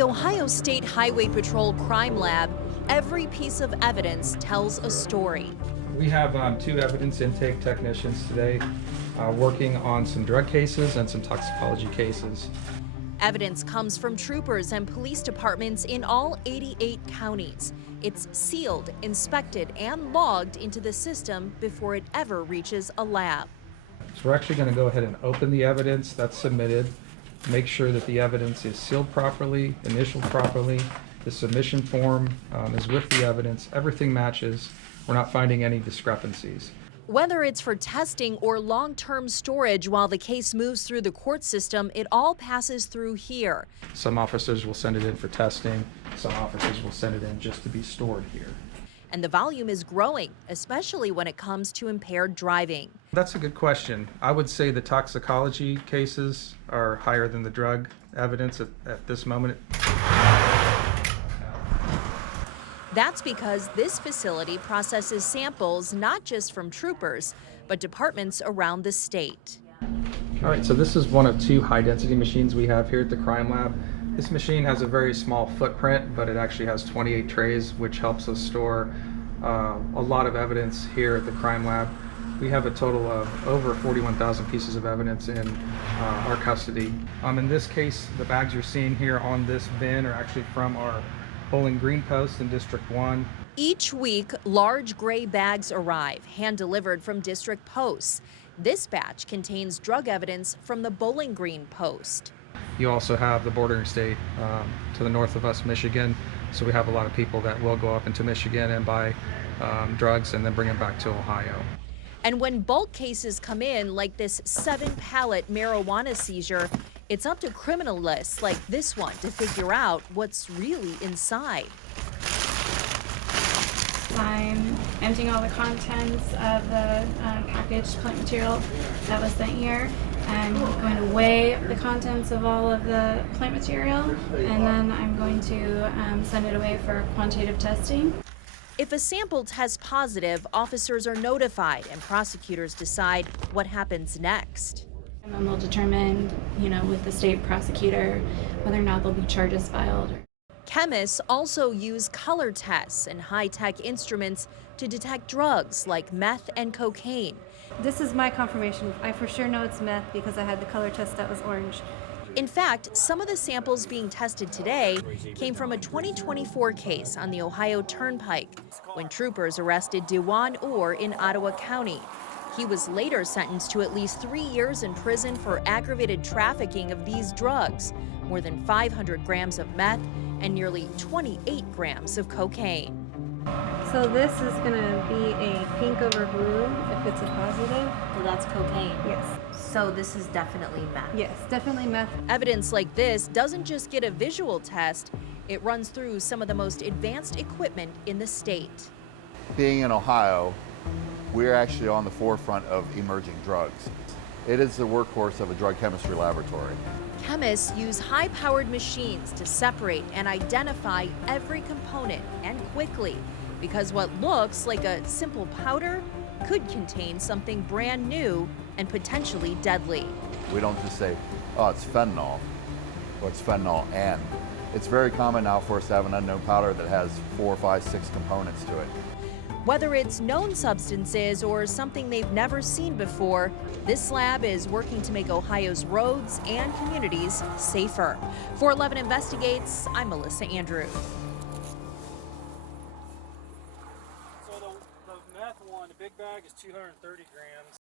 the Ohio State Highway Patrol Crime Lab, every piece of evidence tells a story. We have 2 evidence intake technicians today working on some drug cases and some toxicology cases. Evidence comes from troopers and police departments in all 88 counties. It's sealed, inspected, and logged into the system before it ever reaches a lab. So we're actually going to go ahead and open the evidence that's submitted, make sure that the evidence is sealed properly, initialed properly, the submission form is with the evidence, everything matches. We're not finding any discrepancies. Whether it's for testing or long-term storage while the case moves through the court system, it all passes through here. Some officers will send it in for testing, some officers will send it in just to be stored here. And the volume is growing, especially when it comes to impaired driving. That's a good question. I would say the toxicology cases are higher than the drug evidence at this moment. That's because this facility processes samples not just from troopers, but departments around the state. All right, so this is one of 2 high-density machines we have here at the crime lab. This machine has a very small footprint, but it actually has 28 trays, which helps us store a lot of evidence here at the crime lab. We have a total of over 41,000 pieces of evidence in our custody. In this case, the bags you're seeing here on this bin are actually from our Bowling Green post in District 1. Each week, large gray bags arrive, hand-delivered from district posts. This batch contains drug evidence from the Bowling Green post. You also have the bordering state to the north of us, Michigan. So we have a lot of people that will go up into Michigan and buy drugs and then bring them back to Ohio. And when bulk cases come in, like this 7-pallet marijuana seizure, it's up to criminalists like this one to figure out what's really inside. I'm emptying all the contents of the packaged plant material that was sent here. I'm going to weigh the contents of all of the plant material, and then I'm going to send it away for quantitative testing. If a sample tests positive, officers are notified and prosecutors decide what happens next. And then they'll determine, with the state prosecutor, whether or not there'll be charges filed. Chemists also use color tests and high-tech instruments to detect drugs like meth and cocaine. This is my confirmation. I for sure know it's meth because I had the color test that was orange. In fact, some of the samples being tested today came from a 2024 case on the Ohio Turnpike when troopers arrested Dewan Orr in Ottawa County. He was later sentenced to at least 3 years in prison for aggravated trafficking of these drugs, more than 500 grams of meth and nearly 28 grams of cocaine. So this is going to be a pink over blue if it's a positive. So that's cocaine? Yes. So this is definitely meth? Yes, definitely meth. Evidence like this doesn't just get a visual test, it runs through some of the most advanced equipment in the state. Being in Ohio, we're actually on the forefront of emerging drugs. It is the workhorse of a drug chemistry laboratory. Chemists use high-powered machines to separate and identify every component, and quickly, because what looks like a simple powder could contain something brand new and potentially deadly. We don't just say, oh, it's fentanyl, or it's fentanyl and. It's very common now for us to have an unknown powder that has 4, 5, 6 components to it. Whether it's known substances or something they've never seen before, this lab is working to make Ohio's roads and communities safer. For 11 Investigates, I'm Melissa Andrews. So the meth one, the big bag is 230 grams.